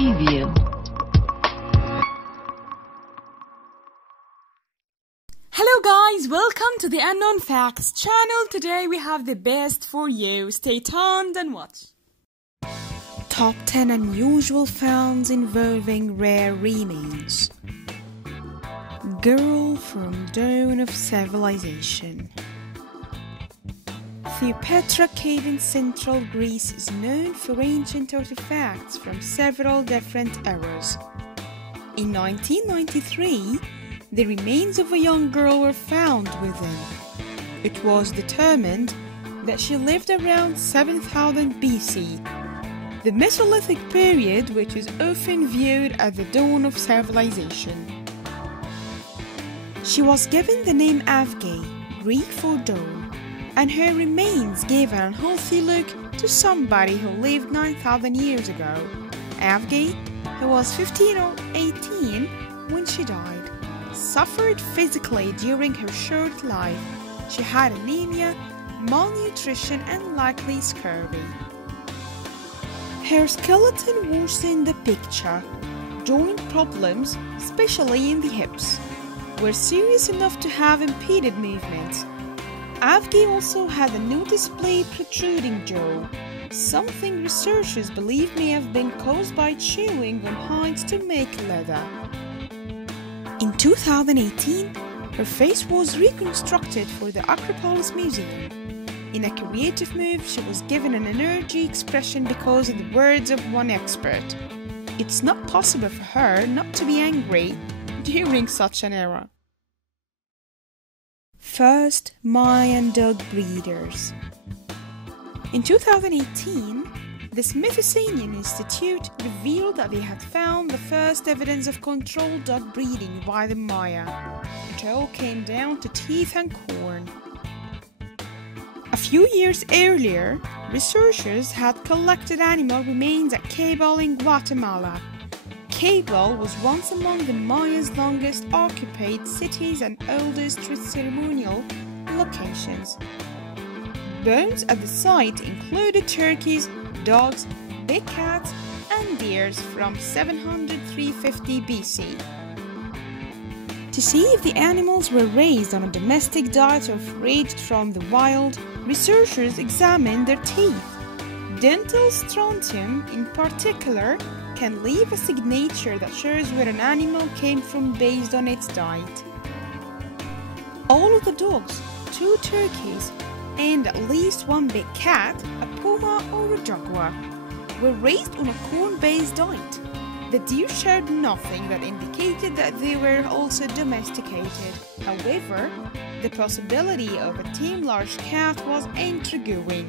Preview. Hello guys, welcome to the Unknown Facts channel. Today we have the best for you. Stay tuned and watch. Top 10 unusual finds involving rare remains. Girl from dawn of civilization. Theopetra cave in central Greece is known for ancient artifacts from several different eras. In 1993, the remains of a young girl were found within. It was determined that she lived around 7000 BC, the Mesolithic period which is often viewed as the dawn of civilization. She was given the name Avge, Greek for dawn, and her remains gave an unhealthy look to somebody who lived 9000 years ago. Avge, who was 15 or 18 when she died, suffered physically during her short life. She had anemia, malnutrition, and likely scurvy. Her skeleton was in the picture. Joint problems, especially in the hips, were serious enough to have impeded movement. Avge also had a noticeably protruding jaw, something researchers believe may have been caused by chewing on hides to make leather. In 2018, her face was reconstructed for the Acropolis Museum. In a creative move, she was given an energy expression because, in the words of one expert, it's not possible for her not to be angry during such an era. First Mayan dog breeders. In 2018, the Smithsonian Institute revealed that they had found the first evidence of controlled dog breeding by the Maya. It all came down to teeth and corn. A few years earlier, researchers had collected animal remains at Cabal in Guatemala. Cabal was once among the Maya's longest occupied cities and oldest ceremonial locations. Bones at the site included turkeys, dogs, big cats, and deers from 700–350 BC. To see if the animals were raised on a domestic diet or foraged from the wild, researchers examined their teeth. Dental strontium, in particular, can leave a signature that shows where an animal came from based on its diet. All of the dogs, 2 turkeys, and at least 1 big cat, a puma or a jaguar, were raised on a corn-based diet. The deer showed nothing that indicated that they were also domesticated. However, the possibility of a tame large cat was intriguing.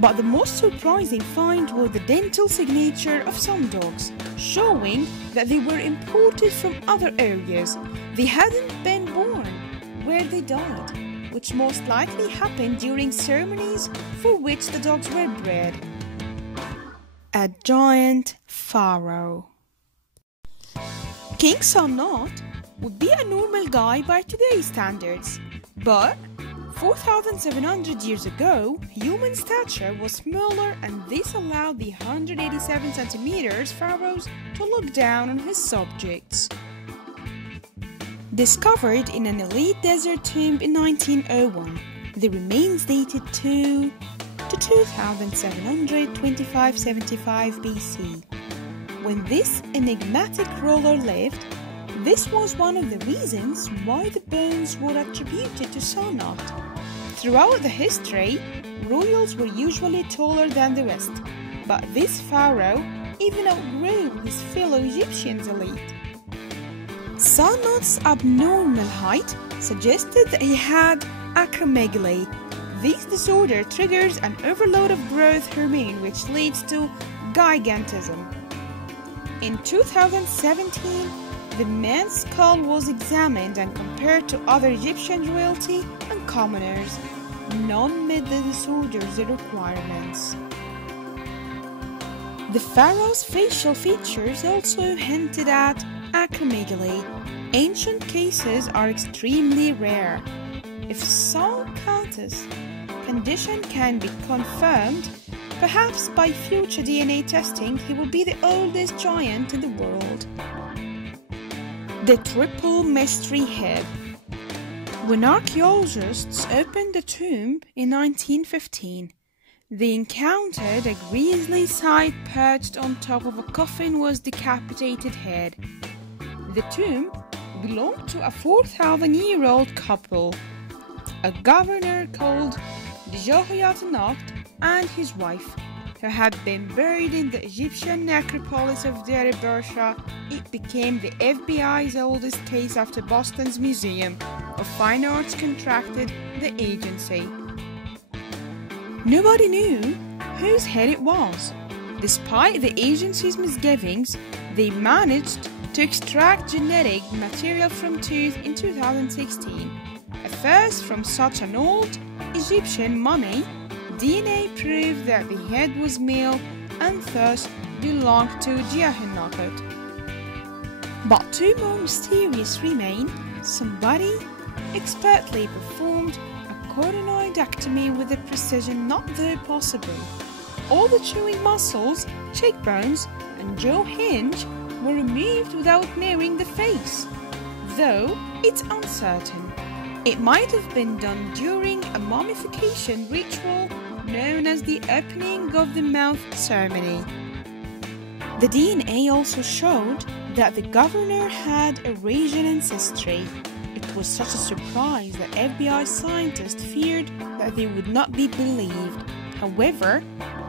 But the most surprising find was the dental signature of some dogs, showing that they were imported from other areas. They hadn't been born where they died, which most likely happened during ceremonies for which the dogs were bred. A giant pharaoh. King Sonot would be a normal guy by today's standards, but 4,700 years ago, human stature was smaller, and this allowed the 187 centimeters pharaohs to look down on his subjects. Discovered in an elite desert tomb in 1901, the remains dated to 2725–75 BC. When this enigmatic ruler lived, this was one of the reasons why the bones were attributed to Sonot. Throughout the history, royals were usually taller than the rest, but this pharaoh even outgrew his fellow Egyptians elite. Sonot's abnormal height suggested that he had acromegaly. This disorder triggers an overload of growth hormone which leads to gigantism. In 2017, the man's skull was examined and compared to other Egyptian royalty and commoners. None met the disorder's requirements. The pharaoh's facial features also hinted at acromegaly. Ancient cases are extremely rare. If some countess condition can be confirmed, Perhaps by future DNA testing, he will be the oldest giant in the world. The Triple Mystery Head. When archaeologists opened the tomb in 1915, they encountered a grisly sight. Perched on top of a coffin was a decapitated head. The tomb belonged to a 4,000-year-old couple, a governor called Jehoiakim and his wife, who had been buried in the Egyptian necropolis of Deir Bersha. It became the FBI's oldest case after Boston's Museum of Fine Arts contracted the agency. Nobody knew whose head it was. Despite the agency's misgivings, they managed to extract genetic material from tooth in 2016. A first from such an old Egyptian mummy. DNA proved that the head was male and thus belonged to Jehoiakim. But two more mysterious remain. Somebody expertly performed a coronoidectomy with a precision not though possible. All the chewing muscles, cheekbones, and jaw hinge were removed without nearing the face, though it's uncertain. It might have been done during a mummification ritual known as the opening of the mouth ceremony. The DNA also showed that the governor had Eurasian ancestry. It was such a surprise that FBI scientists feared that they would not be believed. However,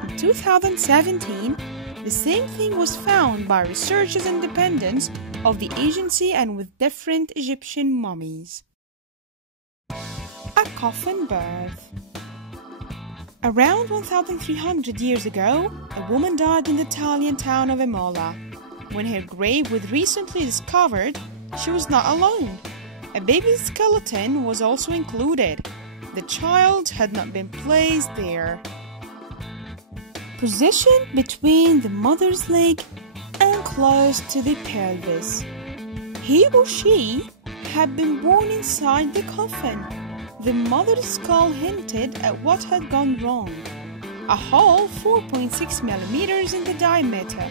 in 2017, the same thing was found by researchers and dependents of the agency and with different Egyptian mummies. A coffin birth. Around 1,300 years ago, a woman died in the Italian town of Imola. When her grave was recently discovered, she was not alone. A baby's skeleton was also included. The child had not been placed there. Positioned between the mother's leg and close to the pelvis. He or she had been born inside the coffin. The mother's skull hinted at what had gone wrong. A hole 4.6 millimeters in the diameter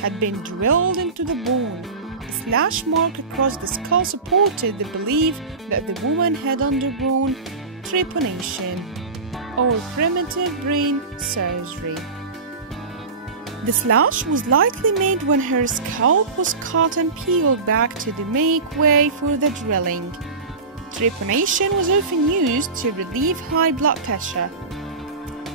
had been drilled into the bone. A slash mark across the skull supported the belief that the woman had undergone trepanation, or primitive brain surgery. The slash was likely made when her scalp was cut and peeled back to make way for the drilling. Trepanation was often used to relieve high blood pressure.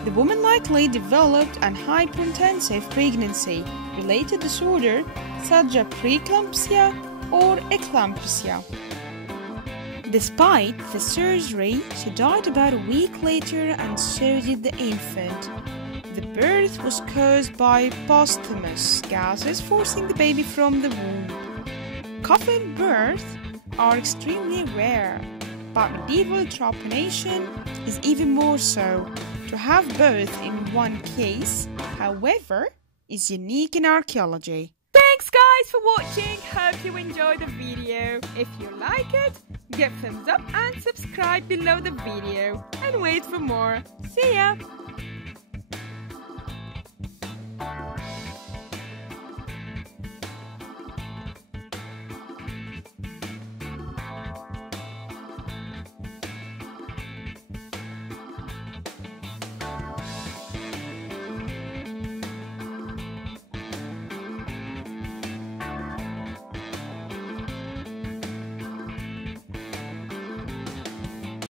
The woman likely developed an hypertensive pregnancy-related disorder such as preeclampsia or eclampsia. Despite the surgery, she died about a week later, and so did the infant. The birth was caused by posthumous gases forcing the baby from the womb. Coffin births are extremely rare, but medieval trepanation is even more so. To have both in one case, however, is unique in archaeology. Thanks guys for watching, hope you enjoyed the video. If you like it, give thumbs up and subscribe below the video and wait for more. See ya!